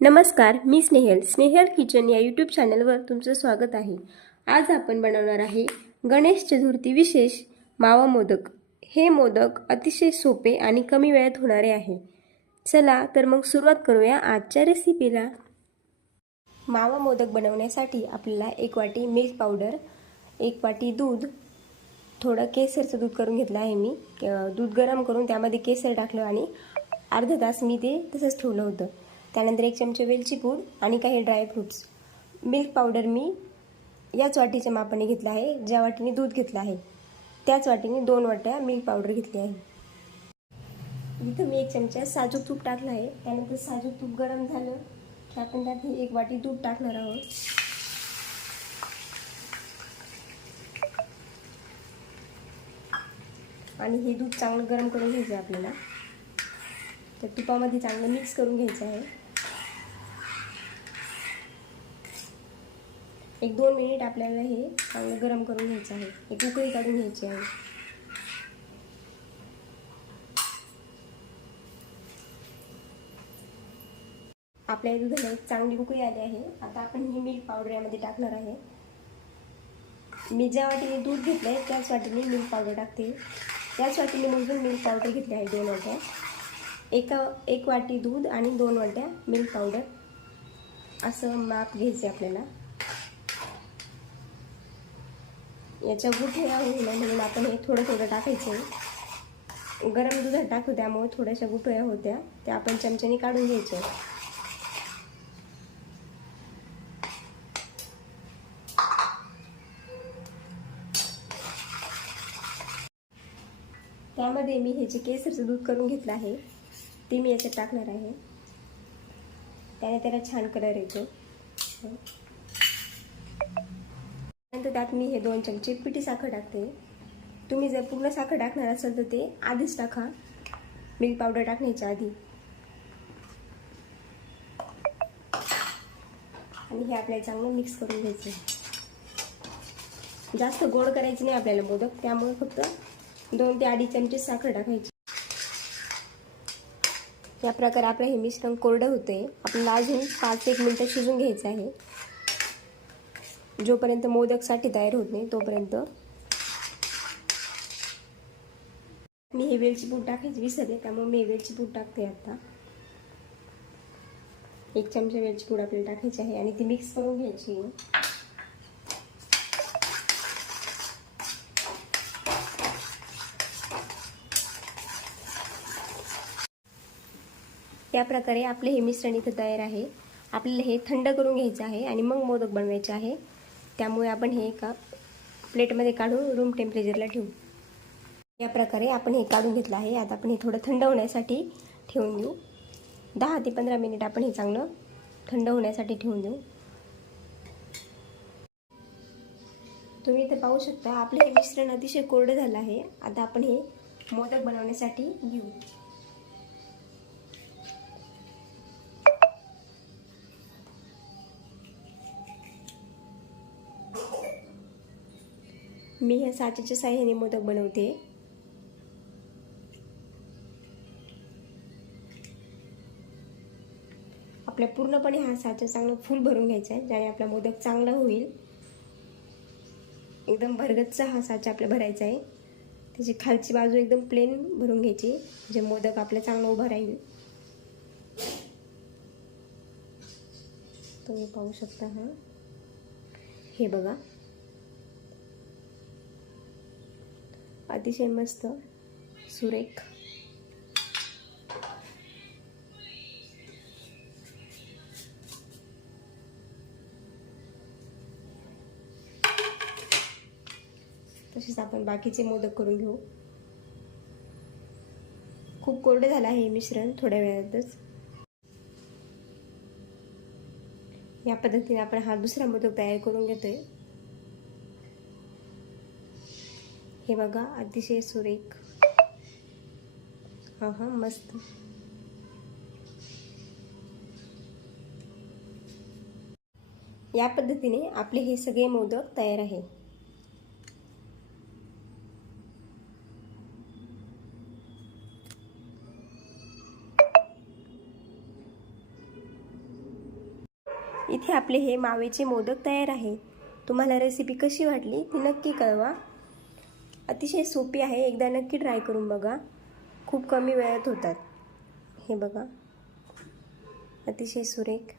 नमस्कार, मी स्नेहल किचन या यूट्यूब चॅनलवर तुमचं स्वागत आहे. आज आपण बनवणार आहे गणेश चतुर्थी विशेष मावा मोदक. हे मोदक अतिशय सोपे आणि कमी वेळात होणारे आहे. चला तर मग सुरुवात करूया आजच्या रेसिपीला. मावा मोदक बनवण्यासाठी आपल्याला 1 वाटी मिल्क पावडर, 1 वाटी दूध, थोडं केसरचं दूध करून घेतलं आहे मी. दूध गरम करून त्यामध्ये केसर टाकलं आणि अर्धा तास मी ते तसंच ठेवलं होतं. त्यानंतर 1 चमचा वेलची पूड आणि काही ड्रायफ्रूट्स. मिल्क पावडर मी याच वाटीच्या मापाने घेतलं आहे. ज्या वाटीने दूध घेतलं आहे त्याच वाटीने 2 वाट्या मिल्क पावडर घेतली आहे. इथं मी 1 चमचा साजूक तूप टाकलं आहे. त्यानंतर साजूक तूप गरम झालं की आपण त्यात 1 वाटी दूध टाकणार आहोत. आणि हे दूध चांगलं गरम करून घ्यायचं आहे आपल्याला. तर तुपामध्ये चांगलं मिक्स करून घ्यायचं आहे. 1-2 मिनिट आपल्याला हे चांगलं गरम करून घ्यायचं आहे. एक उकळी काढून घ्यायची आहे. आपल्या दुधाला एक चांगली उकळी आली आहे. आता आपण ही मिल्क पावडर यामध्ये टाकणार आहे. मी ज्या वाटीने दूध घेतलं आहे त्याच वाटीने मिल्क पावडर टाकते. त्याच वाटीने मोजून मिल्क पावडर घेतली आहे 2 वाट्या. 1 वाटी दूध आणि 2 वाट्या मिल्क पावडर असं माप घ्यायचं आपल्याला. याच्या गुठळ्या होईल म्हणून आपण हे थोडं थोडं टाकायचं. गरम दुधात टाकू त्यामुळे थोड्याशा गुठळ्या होत्या, त्या आपण चमच्याने काढून घ्यायच्या. त्यामध्ये मी हे जे केसरचं दूध करून घेतलं आहे ते मी याच्यात टाकणार आहे. त्याने त्याला छान कलर येतो. नंतर त्यात मी हे 2 चमचे पिठी साखर टाकते. तुम्ही जर पूर्ण साखर टाकणार असाल तर ते आधीच टाका, मिल्क पावडर टाकण्याच्या आधी. आणि हे आपल्याला चांगलं मिक्स करून घ्यायचं. जास्त गोड करायची नाही आपल्याला मोदक, त्यामुळे फक्त 2 ते 2.5 चमचे साखर टाकायची. या प्रकारे आपलं हे मिश्रण कोरडं होते. आपल्याला अजून 5-1 मिनिटं शिजून घ्यायचं आहे. जोपर्यंत मोदकसाठी तयार होत नाही तोपर्यंत. मी हे वेलची पूड टाकायची विसरले, त्यामुळे मी वेलची पूड टाकते आता. 1 चमचा वेलची पूड आपल्याला टाकायची आहे आणि ती मिक्स करून घ्यायची. या प्रकारे आपले हे मिश्रण इथं तयार आहे. आपल्याला हे थंड करून घ्यायचं आहे आणि मग मोदक बनवायचे आहे. त्यामुळे आपण हे एका प्लेटमध्ये काढून रूम टेम्परेचरला ठेवू. या प्रकारे आपण हे काढून घेतलं आहे. आता आपण हे थोडं थंड होण्यासाठी ठेवून देऊ. 10 ते 15 मिनिट आपण हे चांगलं थंड होण्यासाठी ठेवून देऊ. तुम्ही इथे पाहू शकता आपले हे मिश्रण अतिशय कोरडं झालं आहे. आता आपण हे मोदक बनवण्यासाठी घेऊ. मी ह्या साचेच्या साह्याने मोदक बनवते. आपल्या पूर्णपणे हा साचा चांगला फुल भरून घ्यायचा आहे, ज्याने आपला मोदक चांगला होईल. एकदम भरगच्च हा साचा आपल्याला भरायचा आहे. त्याची खालची बाजू एकदम प्लेन भरून घ्यायची, जे मोदक आपलं चांगलं उभं राहील. तुम्ही पाहू शकता. हे बघा, अतिशय मस्त सुरेख. तसेच आपण बाकीचे मोदक करून घेऊ. खूप कोरडे झालं आहे हे मिश्रण थोड्या वेळातच. या पद्धतीने आपण हा दुसरा मोदक तयार करून घेतोय. हे बघा, अतिशय सुरेख. हा मस्त. या पद्धतीने आपले हे सगळे मोदक तयार आहे. इथे आपले हे मावेचे मोदक तयार आहे. तुम्हाला रेसिपी कशी वाटली ती नक्की कळवा. अतिशय सोपी आहे, एकदा नक्की ट्राय करून बघा. खूप कमी वेळात होतात. हे बघा, अतिशय सुरेख.